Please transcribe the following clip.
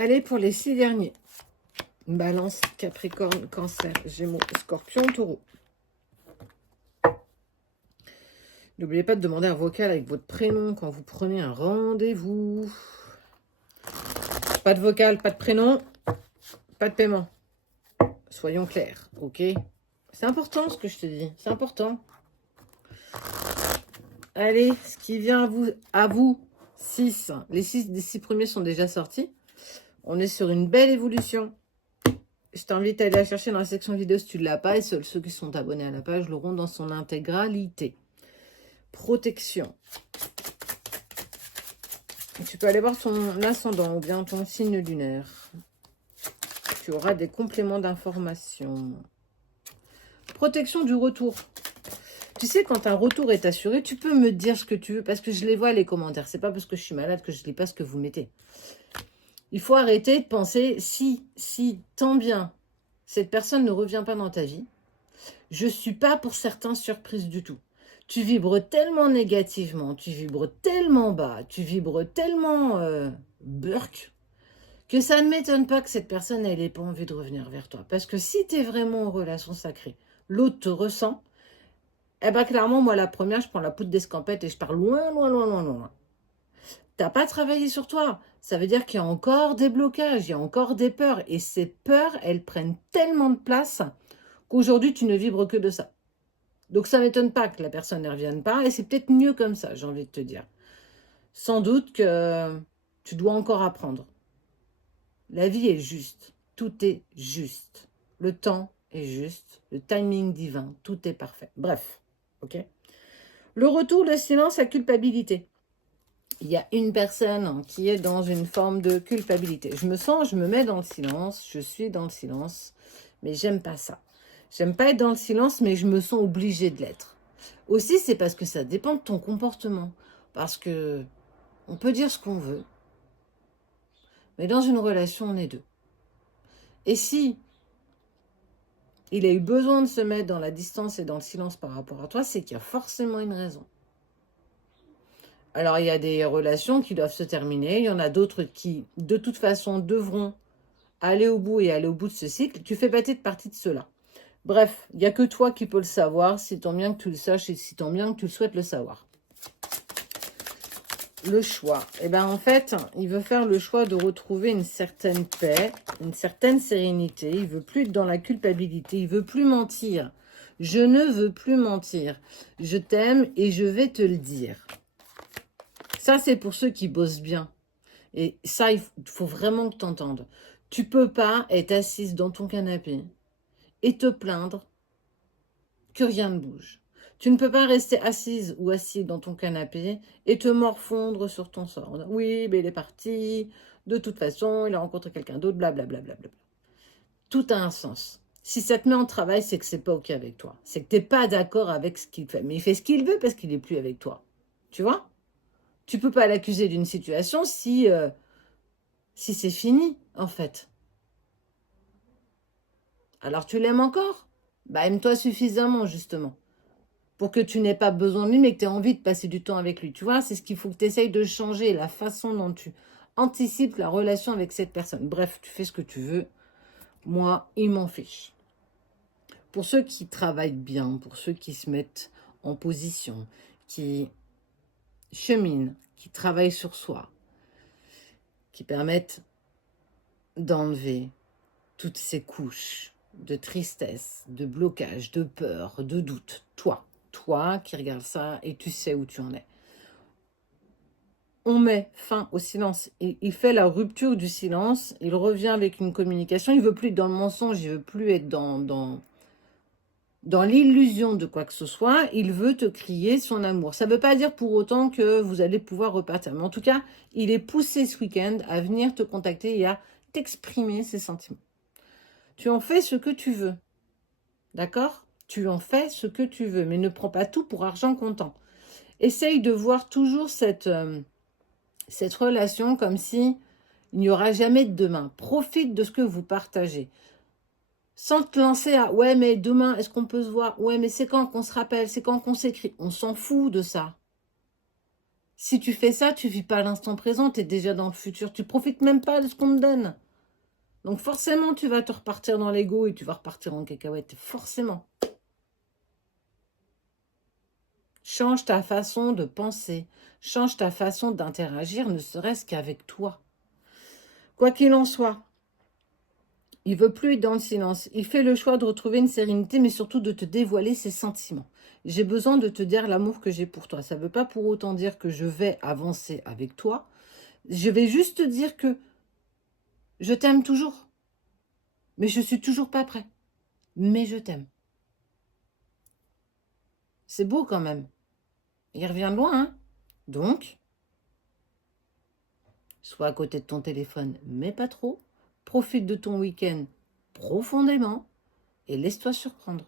Allez, pour les 6 derniers. Balance, Capricorne, Cancer, Gémeaux, Scorpion, Taureau. N'oubliez pas de demander un vocal avec votre prénom quand vous prenez un rendez-vous. Pas de vocal, pas de prénom, pas de paiement. Soyons clairs, ok? C'est important ce que je te dis, c'est important. Allez, ce qui vient à vous 6. Les 6 des 6 premiers sont déjà sortis. On est sur une belle évolution. Je t'invite à aller la chercher dans la section vidéo si tu ne l'as pas. Et seuls ceux qui sont abonnés à la page l'auront dans son intégralité. Protection. Tu peux aller voir ton ascendant ou bien ton signe lunaire. Tu auras des compléments d'information. Protection du retour. Tu sais, quand un retour est assuré, tu peux me dire ce que tu veux parce que je les vois les commentaires. C'est pas parce que je suis malade que je ne lis pas ce que vous mettez. Il faut arrêter de penser si tant bien cette personne ne revient pas dans ta vie, je ne suis pas pour certains surprise du tout. Tu vibres tellement négativement, tu vibres tellement bas, tu vibres tellement burk, que ça ne m'étonne pas que cette personne n'ait pas envie de revenir vers toi. Parce que si tu es vraiment en relation sacrée, l'autre te ressent, eh bien clairement, moi la première, je prends la poudre d'escampette et je pars loin, loin, loin, loin, loin. T'as pas travaillé sur toi. Ça veut dire qu'il y a encore des blocages, il y a encore des peurs. Et ces peurs, elles prennent tellement de place qu'aujourd'hui, tu ne vibres que de ça. Donc ça ne m'étonne pas que la personne ne revienne pas. Et c'est peut-être mieux comme ça, j'ai envie de te dire. Sans doute que tu dois encore apprendre. La vie est juste. Tout est juste. Le temps est juste. Le timing divin. Tout est parfait. Bref. Ok. Le retour, le silence, la culpabilité. Il y a une personne qui est dans une forme de culpabilité. Je me mets dans le silence, je suis dans le silence, mais j'aime pas ça. J'aime pas être dans le silence, mais je me sens obligée de l'être. Aussi, c'est parce que ça dépend de ton comportement. Parce que on peut dire ce qu'on veut, mais dans une relation, on est deux. Et si il a eu besoin de se mettre dans la distance et dans le silence par rapport à toi, c'est qu'il y a forcément une raison. Alors, il y a des relations qui doivent se terminer. Il y en a d'autres qui, de toute façon, devront aller au bout et aller au bout de ce cycle. Tu fais partie de cela. Bref, il n'y a que toi qui peux le savoir, si tant bien que tu le saches et si tant bien que tu souhaites le savoir. Le choix. Eh bien, en fait, il veut faire le choix de retrouver une certaine paix, une certaine sérénité. Il veut plus être dans la culpabilité. Il veut plus mentir. Je ne veux plus mentir. Je t'aime et je vais te le dire. Ça, c'est pour ceux qui bossent bien. Et ça, il faut vraiment que tu entendes. Tu peux pas être assise dans ton canapé et te plaindre que rien ne bouge. Tu ne peux pas rester assise ou assis dans ton canapé et te morfondre sur ton sort. Oui, mais il est parti, de toute façon, il a rencontré quelqu'un d'autre, blablabla. Tout a un sens. Si ça te met en travail, c'est que c'est pas OK avec toi. C'est que tu n'es pas d'accord avec ce qu'il fait. Mais il fait ce qu'il veut parce qu'il n'est plus avec toi. Tu vois? Tu peux pas l'accuser d'une situation si c'est fini, en fait. Alors tu l'aimes encore? Bah aime-toi suffisamment, justement. Pour que tu n'aies pas besoin de lui, mais que tu aies envie de passer du temps avec lui. Tu vois, c'est ce qu'il faut que tu essayes de changer, la façon dont tu anticipes la relation avec cette personne. Bref, tu fais ce que tu veux. Moi, il m'en fiche. Pour ceux qui travaillent bien, pour ceux qui se mettent en position, qui cheminent, qui travaillent sur soi, qui permettent d'enlever toutes ces couches de tristesse, de blocage, de peur, de doute. Toi qui regardes ça et tu sais où tu en es. On met fin au silence. Il fait la rupture du silence. Il revient avec une communication. Il ne veut plus être dans le mensonge. Il ne veut plus être dans l'illusion de quoi que ce soit. Il veut te crier son amour. Ça ne veut pas dire pour autant que vous allez pouvoir repartir. Mais en tout cas, il est poussé ce week-end à venir te contacter et à t'exprimer ses sentiments. Tu en fais ce que tu veux. D'accord? Tu en fais ce que tu veux. Mais ne prends pas tout pour argent comptant. Essaye de voir toujours cette relation comme si il n'y aura jamais de demain. Profite de ce que vous partagez. Sans te lancer à « ouais, mais demain, est-ce qu'on peut se voir? Ouais, mais c'est quand qu'on se rappelle? C'est quand qu'on s'écrit ?» On s'en fout de ça. Si tu fais ça, tu vis pas l'instant présent, tu es déjà dans le futur. Tu profites même pas de ce qu'on te donne. Donc forcément, tu vas te repartir dans l'ego et tu vas repartir en cacahuète. Forcément. Change ta façon de penser. Change ta façon d'interagir, ne serait-ce qu'avec toi. Quoi qu'il en soit, il veut plus être dans le silence. Il fait le choix de retrouver une sérénité, mais surtout de te dévoiler ses sentiments. J'ai besoin de te dire l'amour que j'ai pour toi. Ça ne veut pas pour autant dire que je vais avancer avec toi. Je vais juste te dire que je t'aime toujours. Mais je suis toujours pas prêt. Mais je t'aime. C'est beau quand même. Il revient de loin, hein. Donc, sois à côté de ton téléphone, mais pas trop. Profite de ton week-end profondément et laisse-toi surprendre.